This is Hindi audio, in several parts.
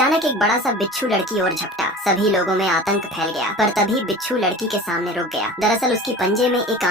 अचानक एक बड़ा सा बिच्छू लड़की ओर झपटा। सभी लोगों में आतंक फैल गया, पर तभी बिच्छू लड़की के सामने रुक गया। दरअसल उसकी पंजे में एक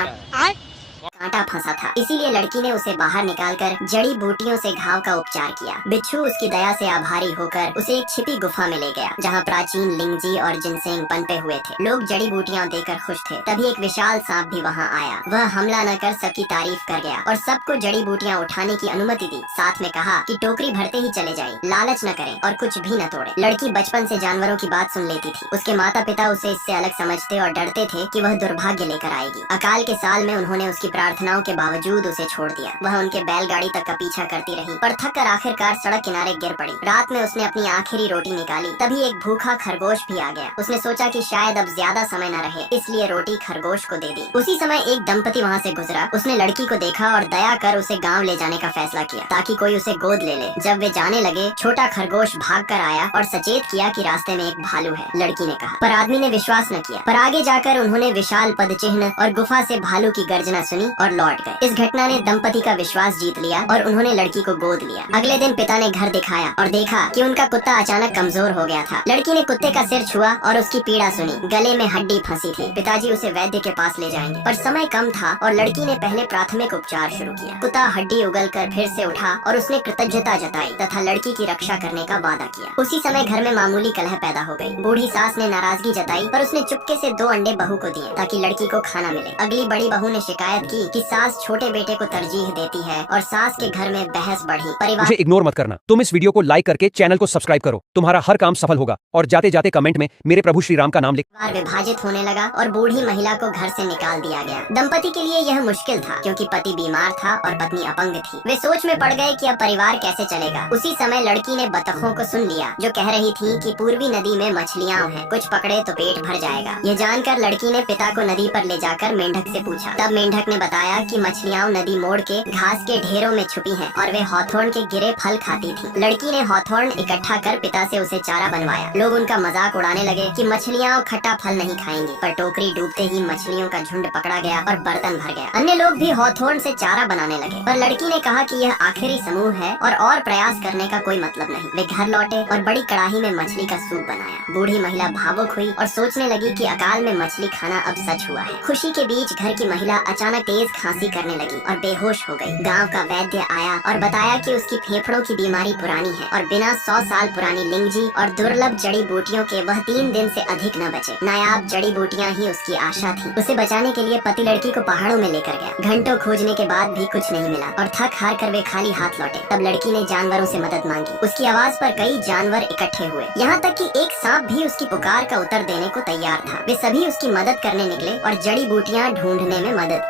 कांटा फंसा था, इसीलिए लड़की ने उसे बाहर निकालकर जड़ी बूटियों से घाव का उपचार किया। बिच्छू उसकी दया से आभारी होकर उसे एक छिपी गुफा में ले गया, जहाँ प्राचीन लिंगजी और जिनसेंग पनपे हुए थे। लोग जड़ी बूटियां देकर खुश थे। तभी एक विशाल सांप भी वहाँ आया। वह हमला न कर सबकी तारीफ कर गया और सबको जड़ी बूटियां उठाने की अनुमति दी। साथ में कहा कि टोकरी भरते ही चले जाए, लालच न करें और कुछ भी न तोड़े। लड़की बचपन से जानवरों की बात सुन लेती थी। उसके माता पिता उसे इससे अलग समझते और डरते थे कि वह दुर्भाग्य लेकर आएगी। अकाल के साल में उन्होंने उसकी प्रार्थनाओं के बावजूद उसे छोड़ दिया। वह उनके बैलगाड़ी तक का पीछा करती रही, पर थक कर आखिरकार सड़क किनारे गिर पड़ी। रात में उसने अपनी आखिरी रोटी निकाली, तभी एक भूखा खरगोश भी आ गया। उसने सोचा कि शायद अब ज्यादा समय न रहे, इसलिए रोटी खरगोश को दे दी। उसी समय एक दंपति वहाँ से गुजरा। उसने लड़की को देखा और दया कर उसे गाँव ले जाने का फैसला किया, ताकि कोई उसे गोद ले ले। जब वे जाने लगे, छोटा खरगोश भाग कर आया और सचेत किया कि रास्ते में एक भालू है। लड़की ने कहा, पर आदमी ने विश्वास न किया। पर आगे जाकर उन्होंने विशाल पदचिह्न और गुफा से भालू की गर्जना सुनी और लौट गए। इस घटना ने दंपति का विश्वास जीत लिया और उन्होंने लड़की को गोद लिया। अगले दिन पिता ने घर दिखाया और देखा कि उनका कुत्ता अचानक कमजोर हो गया था। लड़की ने कुत्ते का सिर छुआ और उसकी पीड़ा सुनी। गले में हड्डी फंसी थी। पिताजी उसे वैद्य के पास ले जाएंगे, पर समय कम था और लड़की ने पहले प्राथमिक उपचार शुरू किया। कुत्ता हड्डी उगलकर फिर से उठा और उसने कृतज्ञता जताई तथा लड़की की रक्षा करने का वादा किया। उसी समय घर में मामूली कलह पैदा हो गई। बूढ़ी सास ने नाराजगी जताई, पर उसने चुपके से 2 अंडे बहू को दिए ताकि लड़की को खाना मिले। अगली बड़ी बहू ने शिकायत की कि सास छोटे बेटे को तरजीह देती है और सास के घर में बहस बढ़ी। परिवार मुझे इग्नोर मत करना। तुम इस वीडियो को लाइक करके चैनल को सब्सक्राइब करो। तुम्हारा हर काम सफल होगा। और जाते जाते कमेंट में मेरे प्रभु श्री राम का नाम लिख। विभाजित होने लगा और बूढ़ी महिला को घर से निकाल दिया गया। दंपति के लिए यह मुश्किल था, क्योंकि पति बीमार था और पत्नी अपंग थी। वे सोच में पड़ गए कि अब परिवार कैसे चलेगा। उसी समय लड़की ने बतखों को सुन लिया, जो कह रही थी कि पूर्वी नदी में मछलियां हैं, कुछ पकड़े तो पेट भर जाएगा। यह जानकर लड़की ने पिता को नदी पर ले जाकर मेंढक से पूछा। तब मेंढक ने बताया कि मछलियां नदी मोड़ के घास के ढेरों में छुपी हैं और वे हॉथोर्न के गिरे फल खाती थी। लड़की ने हॉथोर्न इकट्ठा कर पिता से उसे चारा बनवाया। लोग उनका मजाक उड़ाने लगे कि मछलियां खट्टा फल नहीं खाएंगी, पर टोकरी डूबते ही मछलियों का झुंड पकड़ा गया और बर्तन भर गया। अन्य लोग भी हॉथोर्न से चारा बनाने लगे, पर लड़की ने कहा कि यह आखिरी समूह है और प्रयास करने का कोई मतलब नहीं। वे घर लौटे और बड़ी कड़ाही में मछली का सूप बनाया। बूढ़ी महिला भावुक हुई और सोचने लगी कि अकाल में मछली खाना अब सच हुआ है। खुशी के बीच घर की महिला अचानक तेज खांसी करने लगी और बेहोश हो गई। गाँव का वैद्य आया और बताया कि उसकी फेफड़ों की बीमारी पुरानी है और बिना 100 साल पुरानी लिंगजी और दुर्लभ जड़ी बूटियों के वह 3 दिन से अधिक न बचे। नायाब जड़ी बूटियां ही उसकी आशा थी। उसे बचाने के लिए पति लड़की को पहाड़ों में लेकर गया। घंटों खोजने के बाद भी कुछ नहीं मिला और थक हार कर वे खाली हाथ लौटे। तब लड़की ने जानवरों से मदद मांगी। उसकी आवाज पर कई जानवर इकट्ठे हुए, यहाँ तक कि एक सांप भी उसकी पुकार का उत्तर देने को तैयार था। वे सभी उसकी मदद करने निकले और जड़ी बूटियां ढूंढने में मदद की।